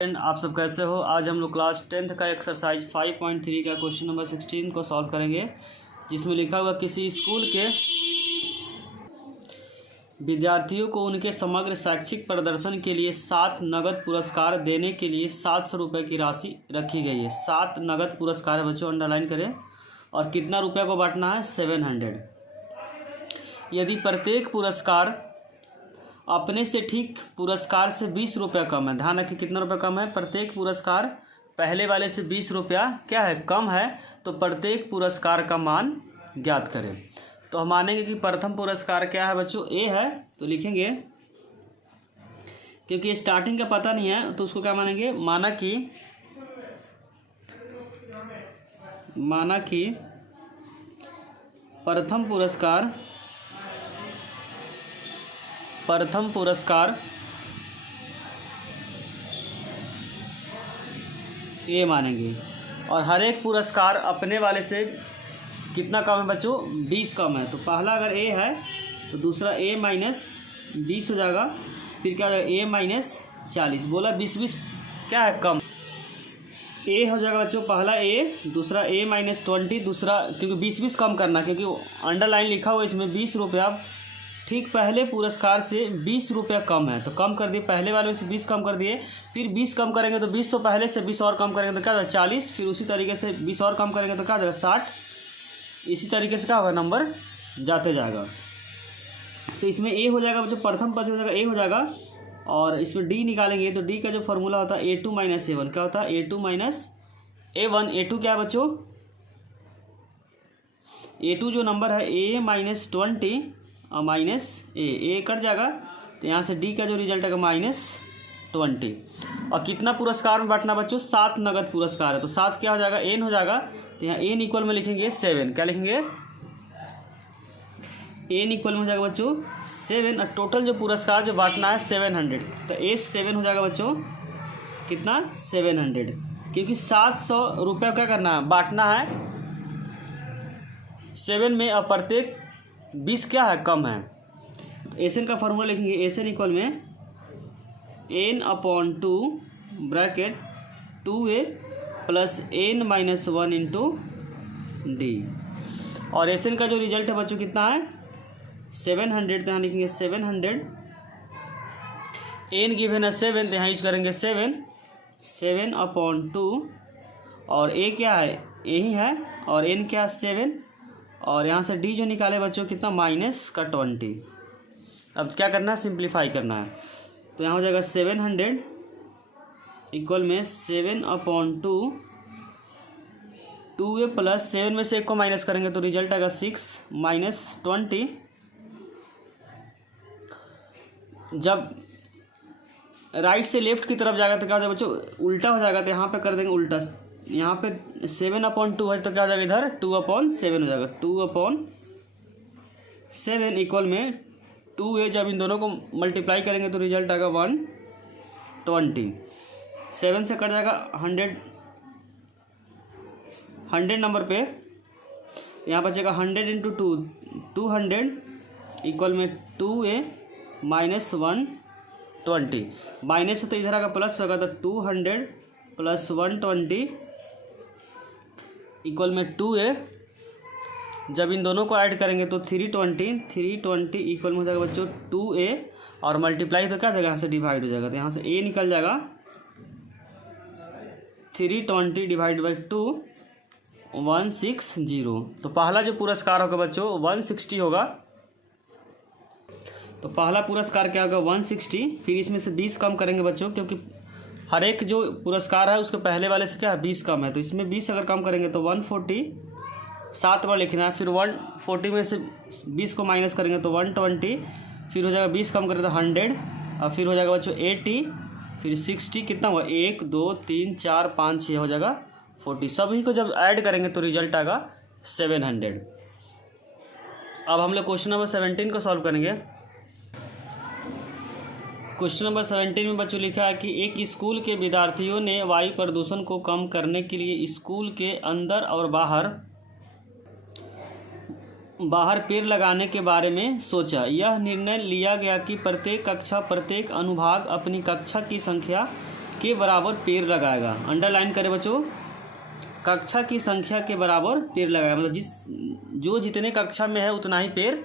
And आप सब कैसे हो। आज हम लोग क्लास 10th का एक्सरसाइज 5.3 का क्वेश्चन नंबर 16 को सॉल्व करेंगे, जिसमें लिखा हुआ किसी स्कूल के विद्यार्थियों को उनके समग्र शैक्षिक प्रदर्शन के लिए 7 नगद पुरस्कार देने के लिए 700 रुपये की राशि रखी गई है। 7 नगद पुरस्कार है बच्चों, अंडरलाइन करें। और कितना रुपये को बांटना है? 700। यदि प्रत्येक पुरस्कार अपने से ठीक पुरस्कार से 20 रुपया कम है, ध्यान रखिए कितना रुपया कम है, प्रत्येक पुरस्कार पहले वाले से 20 रुपया क्या है, कम है, तो प्रत्येक पुरस्कार का मान ज्ञात करें। तो हम मानेंगे कि प्रथम पुरस्कार क्या है बच्चों, ए है, तो लिखेंगे क्योंकि स्टार्टिंग का पता नहीं है तो उसको क्या मानेंगे, माना कि प्रथम पुरस्कार ए मानेंगे। और हर एक पुरस्कार अपने वाले से कितना कम है बच्चों, 20 कम है। तो पहला अगर ए है तो दूसरा ए माइनस 20 हो जाएगा, फिर क्या हो जाएगा ए माइनस 40। बोला 20 क्या है, कम। ए हो जाएगा बच्चों पहला ए, दूसरा ए माइनस 20, दूसरा क्योंकि 20 कम करना, क्योंकि अंडरलाइन लिखा हुआ इसमें 20 रुपया ठीक पहले पुरस्कार से 20 रुपया कम है, तो कम कर दिए, पहले वाले से 20 कम कर दिए, फिर 20 कम करेंगे तो 20 तो पहले से 20 और कम करेंगे तो क्या हो जाएगा 40, फिर उसी तरीके से 20 और कम करेंगे तो क्या हो जाएगा 60। इसी तरीके से क्या होगा, नंबर जाते जाएगा। तो इसमें ए हो जाएगा बच्चों, प्रथम पद हो जाएगा ए हो जाएगा, और इसमें डी निकालेंगे तो डी का जो फॉर्मूला होता है A2 माइनस A1, क्या होता है A2 माइनस A1। A2 क्या है बच्चों, A2 जो नंबर है A माइनस 20 और माइनस ए कट जाएगा, तो यहाँ से डी का जो रिजल्ट है माइनस 20। और कितना पुरस्कार में बांटना बच्चों, 7 नगद पुरस्कार है, तो 7 क्या हो जाएगा, एन हो जाएगा, तो यहाँ एन इक्वल में लिखेंगे 7। क्या लिखेंगे, एन इक्वल में हो जाएगा बच्चों 7। और टोटल जो पुरस्कार जो बांटना है 700, तो ए 7 हो जाएगा बच्चों कितना, 700, क्योंकि 700 रुपये क्या करना है, बांटना है 7 में, और प्रत्येक 20 क्या है, कम है। एस एन का फॉर्मूला लिखेंगे, एस एन इक्वल में n/2 bracket 2a plus n minus 1 into D. और एस एन का जो रिजल्ट है बच्चों कितना है 700, तो यहाँ लिखेंगे 700। n गिवन है 7, तो यहाँ यूज करेंगे 7/2, और a क्या है, यही है, और n क्या 7, और यहाँ से डी जो निकाले बच्चों कितना, माइनस का 20। अब क्या करना है, सिंप्लीफाई करना है, तो यहाँ हो जाएगा 700 इक्वल में 7/2, 2a प्लस 7 में से 1 को माइनस करेंगे तो रिजल्ट आएगा 6 माइनस 20। जब राइट से लेफ्ट की तरफ जाएगा तो क्या हो जाएगा बच्चों, उल्टा हो जाएगा, तो यहाँ पे कर देंगे उल्टा, यहाँ पे 7/2 है तो क्या हो जाएगा इधर 2/7 हो जाएगा, 2/7 इक्वल में 2a, जब इन दोनों को मल्टीप्लाई करेंगे तो रिजल्ट आएगा 120। 7 से कट जाएगा 100 नंबर पे, यहाँ बचेगा 100 इंटू 2 200 इक्वल में 2a माइनस 120, माइनस तो इधर आएगा प्लस होगा, तो 200 प्लस 120 इक्वल में 2a, जब इन दोनों को ऐड करेंगे तो 320 इक्वल में हो जाएगा बच्चों 2a, और मल्टीप्लाई तो क्या जाएगा, यहाँ से डिवाइड हो जाएगा, तो यहाँ से a निकल जाएगा 320 डिवाइड बाई 2 160। तो पहला जो पुरस्कार होगा बच्चों 160 होगा, तो पहला पुरस्कार क्या होगा 160। फिर इसमें से 20 कम करेंगे बच्चों, क्योंकि हर एक जो पुरस्कार है उसके पहले वाले से क्या है 20 कम है, तो इसमें 20 अगर कम करेंगे तो 140 7 बार लिखना है, फिर 140 में से 20 को माइनस करेंगे तो 120, फिर हो जाएगा 20 कम करें तो 100, और फिर हो जाएगा बच्चों 80, फिर 60, कितना हुआ 1 2 3 4 5 6 हो जाएगा 40। सभी को जब ऐड करेंगे तो रिजल्ट आएगा 700। अब हम लोग क्वेश्चन नंबर 17 को सॉल्व करेंगे। क्वेश्चन नंबर 17 में बच्चों लिखा है कि एक स्कूल के विद्यार्थियों ने वायु प्रदूषण को कम करने के लिए स्कूल के अंदर और बाहर पेड़ लगाने के बारे में सोचा। यह निर्णय लिया गया कि प्रत्येक कक्षा प्रत्येक अनुभाग अपनी कक्षा की संख्या के बराबर पेड़ लगाएगा। अंडरलाइन करें बच्चों, कक्षा की संख्या के बराबर पेड़ लगाएगा, मतलब जो जितने कक्षा में है उतना ही पेड़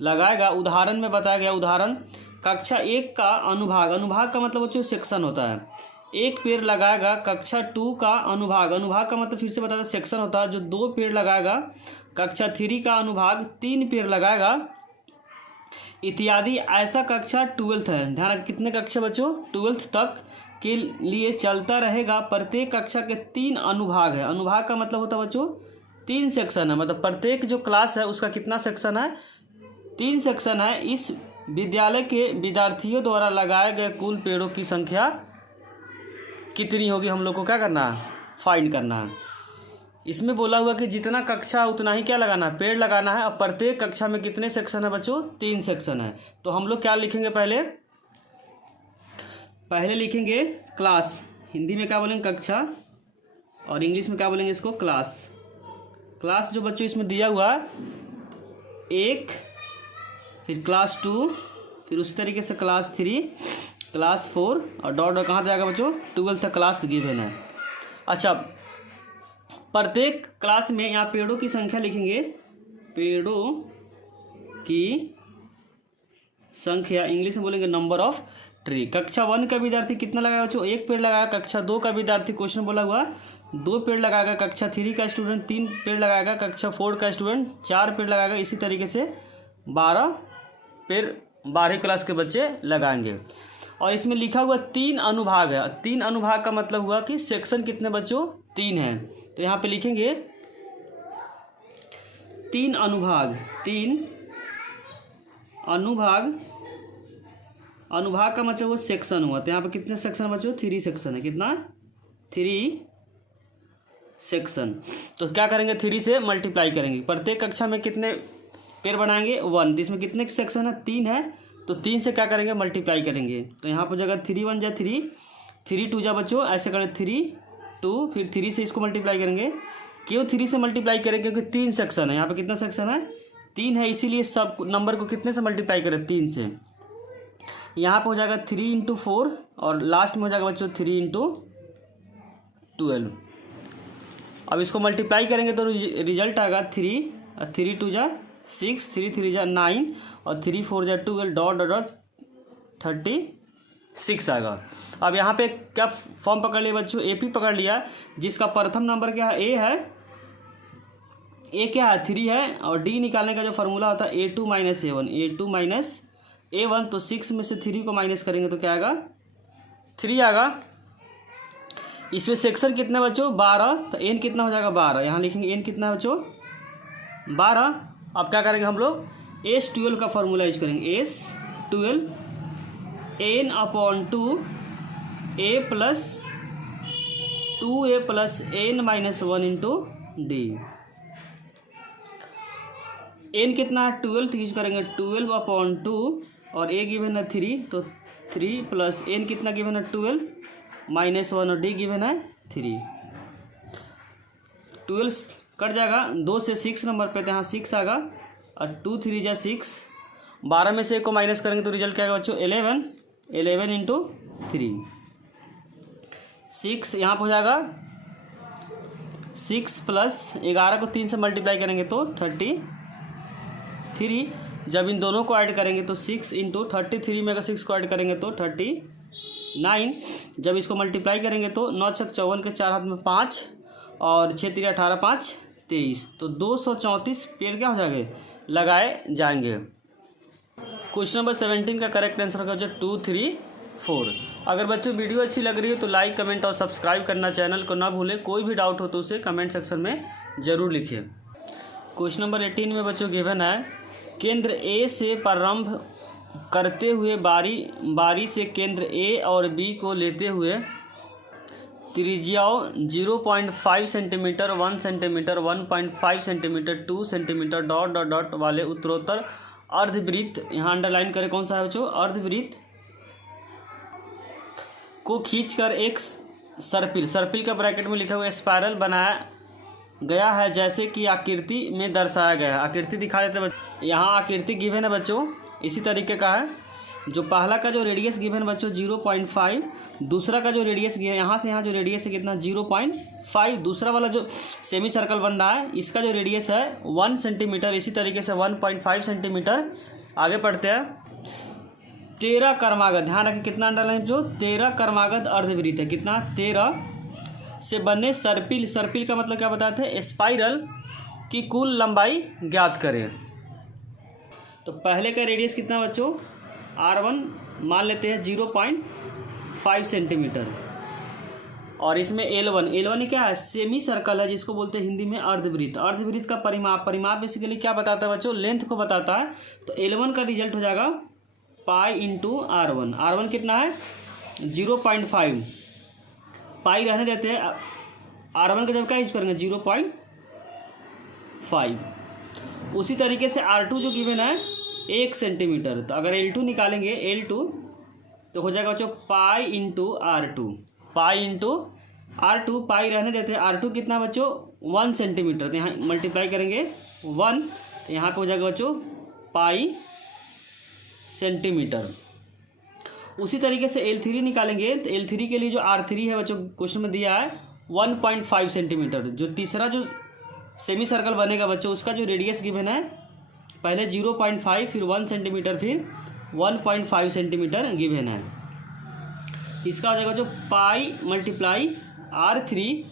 लगाएगा। उदाहरण में बताया गया, उदाहरण कक्षा 1 का अनुभाग, अनुभाग का मतलब बच्चों सेक्शन होता है, 1 पेड़ लगाएगा। कक्षा 2 का अनुभाग, अनुभाग का मतलब फिर से बताया सेक्शन होता है, जो 2 पेड़ लगाएगा। कक्षा 3 का अनुभाग 3 पेड़ लगाएगा, इत्यादि। ऐसा कक्षा 12th है, ध्यान रखें कितने कक्षा बच्चों, 12th तक के लिए चलता रहेगा। प्रत्येक कक्षा के 3 अनुभाग है, अनुभाग का मतलब होता है बच्चों 3 सेक्शन है, मतलब प्रत्येक जो क्लास है उसका कितना सेक्शन है, 3 सेक्शन है। इस विद्यालय के विद्यार्थियों द्वारा लगाए गए कुल पेड़ों की संख्या कितनी होगी, हम लोग को क्या करना है, फाइंड करना है। इसमें बोला हुआ कि जितना कक्षा उतना ही क्या लगाना है, पेड़ लगाना है। अब प्रत्येक कक्षा में कितने सेक्शन है बच्चों, 3 सेक्शन है। तो हम लोग क्या लिखेंगे, पहले लिखेंगे क्लास, हिंदी में क्या बोलेंगे कक्षा, और इंग्लिश में क्या बोलेंगे इसको, क्लास। क्लास जो बच्चों इसमें दिया हुआ 1, फिर क्लास 2, फिर उस तरीके से क्लास 3, क्लास 4 और डॉट कहाँ जाएगा बच्चों, 12 तक क्लास गिवन है। अच्छा, प्रत्येक क्लास में यहाँ पेड़ों की संख्या लिखेंगे, पेड़ों की संख्या इंग्लिश में बोलेंगे नंबर ऑफ ट्री। कक्षा 1 का विद्यार्थी कितना लगाएगा बच्चों, 1 पेड़ लगाएगा। कक्षा 2 का विद्यार्थी क्वेश्चन बोला हुआ 2 पेड़ लगाएगा। कक्षा 3 का स्टूडेंट 3 पेड़ लगाएगा। कक्षा 4 का स्टूडेंट 4 पेड़ लगाएगा। इसी तरीके से 12 पेड़ 12वीं क्लास के बच्चे लगाएंगे। और इसमें लिखा हुआ 3 अनुभाग है, 3 अनुभाग का मतलब हुआ कि सेक्शन कितने बच्चों, 3 है। तो यहाँ पे लिखेंगे 3 अनुभाग, 3 अनुभाग, अनुभाग का मतलब वो सेक्शन हुआ। तो यहाँ पे कितने सेक्शन है बच्चों, 3 सेक्शन है। कितना, 3 सेक्शन। तो क्या करेंगे, 3 से मल्टीप्लाई करेंगे। प्रत्येक कक्षा में कितने पेड़ बनाएंगे, 1। तो इसमें कितने सेक्शन है, 3 है। तो 3 से क्या करेंगे, मल्टीप्लाई करेंगे। तो यहाँ पर जगह 3 1 जा 3, 3 2 जा बच्चों, ऐसे करें 3 2, फिर 3 से इसको मल्टीप्लाई करेंगे। क्यों 3 से मल्टीप्लाई करेंगे, क्योंकि 3 सेक्शन है। यहाँ पे कितना सेक्शन है, 3 है, इसीलिए सब नंबर को कितने से मल्टीप्लाई करें, 3 से। यहाँ पे हो जाएगा 3 × 4 और लास्ट में हो जाएगा बच्चों 3 × 12। अब इसको मल्टीप्लाई करेंगे तो रिजल्ट आएगा 3 और 3 2 जा 6, 3 3 जा 9 और 3 4 जा 12, डॉट डॉट 36 आएगा। अब यहाँ पे क्या फॉर्म पकड़ लिया बच्चों, AP पकड़ लिया, जिसका प्रथम नंबर क्या है, A है। A क्या है, 3 है। और D निकालने का जो फॉर्मूला होता है A2 - A1, A2 - A1। तो 6 में से 3 को माइनस करेंगे तो क्या आएगा, 3 आएगा। इसमें सेक्शन कितने बच्चों, 12। तो n कितना हो जाएगा, 12। यहाँ लिखेंगे n कितना है बच्चों, 12। अब क्या करेंगे हम लोग, S12 का फॉर्मूला यूज करेंगे, S12 n/2 a + 2a + n - 1 × d। n कितना है, 12, तो यूज करेंगे 12/2 और a गिवन है 3, तो 3 + n कितना गिवन है, 12 - 1 और d गिवन है 3। 12 कट जाएगा 2 से 6 नंबर पे, तो यहाँ 6 आएगा और 2 3 जा 6। 12 में से 1 को माइनस करेंगे तो रिजल्ट क्या आएगा बच्चों, 11 × 3। 6 यहाँ पर हो जाएगा 6 + 11 को 3 से मल्टीप्लाई करेंगे तो 33। जब इन दोनों को ऐड करेंगे तो 6 × 33 में अगर 6 को ऐड करेंगे तो 39। जब इसको मल्टीप्लाई करेंगे तो 9 6 54 के 4 हाथ में 5 और 6 3 18 5 23। तो 234 पेड़ क्या हो जाएंगे, लगाए जाएंगे। क्वेश्चन नंबर 17 का करेक्ट आंसर होगा जो 2 3 4। अगर बच्चों वीडियो अच्छी लग रही है तो लाइक कमेंट और सब्सक्राइब करना चैनल को ना भूलें। कोई भी डाउट हो तो उसे कमेंट सेक्शन में ज़रूर लिखिए। क्वेश्चन नंबर 18 में बच्चों गिवन है, केंद्र A से प्रारंभ करते हुए बारी से केंद्र A और B को लेते हुए त्रिज्याओं 0.5 centimetre, 1 centimetre, 1.5 centimetre, 2 centimetre, dot dot dot वाले उत्तरोत्तर अर्धवृत्त, यहाँ अंडरलाइन करें कौन सा है बच्चों, अर्धवृत्त को खींचकर एक सर्पिल का ब्रैकेट में लिखा हुआ स्पाइरल बनाया गया है, जैसे कि आकृति में दर्शाया गया है। आकृति दिखा देते बच्चों, यहाँ आकृति गिवन है बच्चों, इसी तरीके का है। जो पहला का जो रेडियस गिवन बच्चों 0.5, दूसरा का जो रेडियस यहाँ से यहाँ जो रेडियस है कितना 0.5, दूसरा वाला जो सेमी सर्कल बन रहा है इसका जो रेडियस है 1 सेंटीमीटर, इसी तरीके से 1.5 सेंटीमीटर। आगे पढ़ते हैं। 13 कर्मागत, ध्यान रखें कितना अंडरलाइन जो 13 कर्मागत अर्धवृत्त है, कितना 13 से बने सर्पिल, सर्पिल का मतलब क्या बताते हैं स्पाइरल की कुल लंबाई ज्ञात करें। तो पहले का रेडियस कितना बच्चों R1 मान लेते हैं 0.5 सेंटीमीटर, और इसमें L1 क्या है सेमी सर्कल है जिसको बोलते हैं हिंदी में अर्धवृत्त। अर्धवृत्त का परिमाप बेसिकली क्या बताता है बच्चों लेंथ को बताता है। तो L1 का रिजल्ट हो जाएगा पाई इंटू R1। R1 कितना है 0.5, पाई रहने देते हैं, R1 का जब क्या यूज करेंगे 0.5। उसी तरीके से R2 जो गिवन है 1 सेंटीमीटर, तो अगर L2 निकालेंगे L2 तो हो जाएगा बच्चों pi into R2, pi into R2, पाई रहने देते हैं। R2 कितना बच्चों 1 सेंटीमीटर, तो यहाँ मल्टीप्लाई करेंगे 1, तो यहाँ पे हो जाएगा बच्चों पाई सेंटीमीटर। उसी तरीके से L3 निकालेंगे, तो L3 के लिए जो R3 है बच्चों क्वेश्चन में दिया है 1.5 सेंटीमीटर। जो तीसरा जो सेमी सर्कल बनेगा बच्चों उसका जो रेडियस गिवन है पहले 0.5, फिर 1 सेंटीमीटर, फिर 1.5 सेंटीमीटर गिवन है। इसका हो जाएगा जो पाई मल्टीप्लाई R3,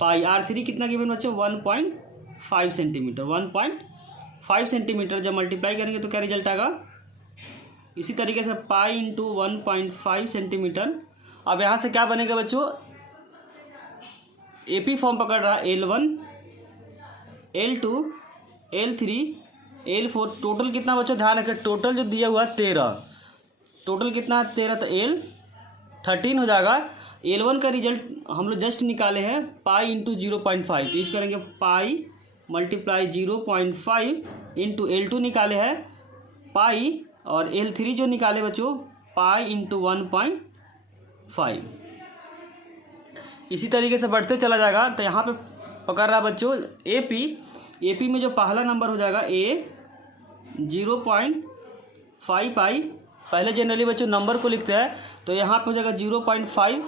पाई R3 कितना गिवन बच्चों 1.5 सेंटीमीटर, 1.5 सेंटीमीटर जब मल्टीप्लाई करेंगे तो क्या रिजल्ट आएगा। इसी तरीके से पाई इंटू 1.5 सेंटीमीटर। अब यहाँ से क्या बनेगा बच्चों AP फॉर्म पकड़ रहा है L1, L2, L3, L4। Total कितना बच्चों ध्यान रखें, टोटल जो दिया हुआ है 13, टोटल कितना है 13, तो L13 हो जाएगा। L1 का रिजल्ट हम लोग जस्ट निकाले हैं पाई इंटू 0.5, तो यूज करेंगे पाई मल्टीप्लाई 0.5 इंटू L2 निकाले हैं पाई, और L3 जो निकाले बच्चों पाई इंटू 1.5। इसी तरीके से बढ़ते चला जाएगा। तो यहाँ पे पकड़ रहा बच्चों AP में जो पहला नंबर हो जाएगा A 0.5 पाई, पहले जनरली बच्चों नंबर को लिखते हैं, तो यहाँ पे हो जाएगा 0.5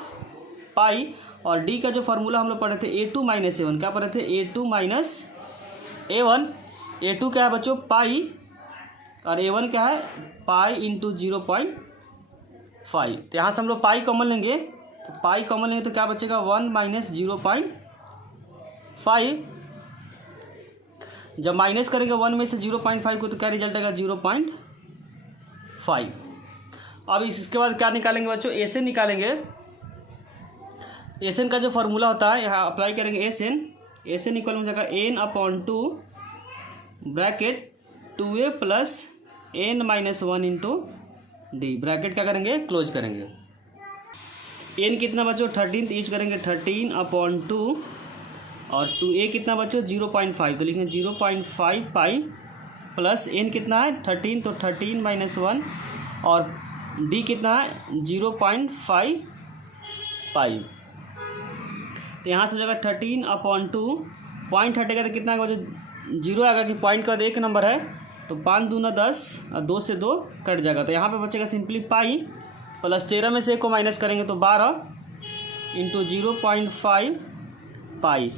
पाई। और D का जो फार्मूला हम लोग पढ़े थे A2 माइनस A1, क्या पढ़े थे A2 माइनस A1। A2 क्या है बच्चों पाई, और A1 क्या है पाई इंटू 0.5। तो यहाँ से हम लोग पाई कॉमन लेंगे, तो पाई कॉमन लेंगे तो क्या बचेगा 1 माइनस 0.5। जब माइनस करेंगे 1 में से 0.5 को तो क्या रिजल्ट आएगा 0.5। अब इसके बाद क्या निकालेंगे बच्चों एसएन निकालेंगे। एसएन का जो फार्मूला होता है यहाँ अप्लाई करेंगे एसएन इक्वल हो जाएगा n/2 bracket 2a plus n minus 1 into D, bracket क्या करेंगे क्लोज करेंगे। n कितना बच्चों 13, तो यूज करेंगे 13/2, और 2a कितना बच्चों 0.5, तो लिखेंगे 0.5 पाई प्लस n कितना है 13, तो 13 माइनस 1, और d कितना है 0.5 पाई। तो यहाँ से जगह 13/2 पॉइंट हटेगा तो कितना आएगा बच्चों 0 आएगा, कि पॉइंट का एक नंबर है, तो 5 दूना 10 और 2 से 2 कट जाएगा। तो यहाँ पे बचेगा सिंपली पाई प्लस 13 में से 1 को माइनस करेंगे तो 12 इंटू 0.5 पाई।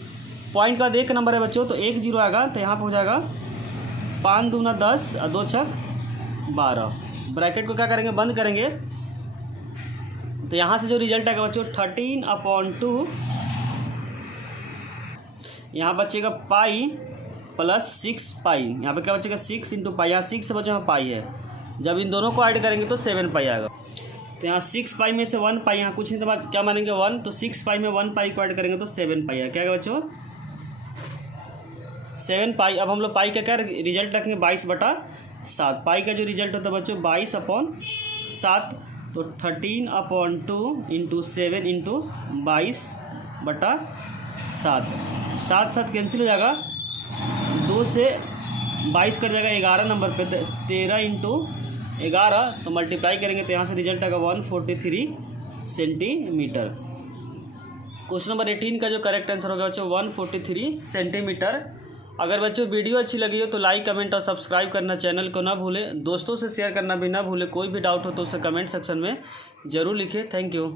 पॉइंट का एक नंबर है बच्चों, तो 1 0 आएगा, तो यहाँ पे हो जाएगा 5 दूना 10 और 2 छक 12। ब्रैकेट को क्या करेंगे बंद करेंगे, तो यहाँ से जो रिजल्ट आएगा बच्चों 13/2, यहाँ बचेगा पाई प्लस 6 पाई। यहाँ पे क्या बचेगा 6 इंटू पाई, यहाँ 6 से बचा पाई है, जब इन दोनों को ऐड करेंगे तो 7 पाई आएगा। तो यहाँ 6 पाई में से 1 पाई, यहाँ कुछ नहीं तो क्या मानेंगे 1, तो 6 पाई में 1 पाई को ऐड करेंगे तो 7 पाई है। क्या है बच्चों 7 पाई। अब हम लोग पाई का क्या रिजल्ट रखेंगे 22/7। पाई का जो रिजल्ट होता है बच्चों 22/7, तो 13/2 इंटू 7 इंटू 22/7। 7 कैंसिल हो जाएगा, 2 से 22 कट जाएगा 11 नंबर पे, 13 इंटू 11, तो मल्टीप्लाई करेंगे तो यहाँ से रिजल्ट आएगा 143 सेंटीमीटर। क्वेश्चन नंबर 18 का जो करेक्ट आंसर होगा बच्चों 143 सेंटीमीटर। अगर बच्चों वीडियो अच्छी लगी हो तो लाइक, कमेंट और सब्सक्राइब करना चैनल को ना भूलें। दोस्तों से शेयर करना भी ना भूलें। कोई भी डाउट हो तो उसे कमेंट सेक्शन में ज़रूर लिखें। Thank you.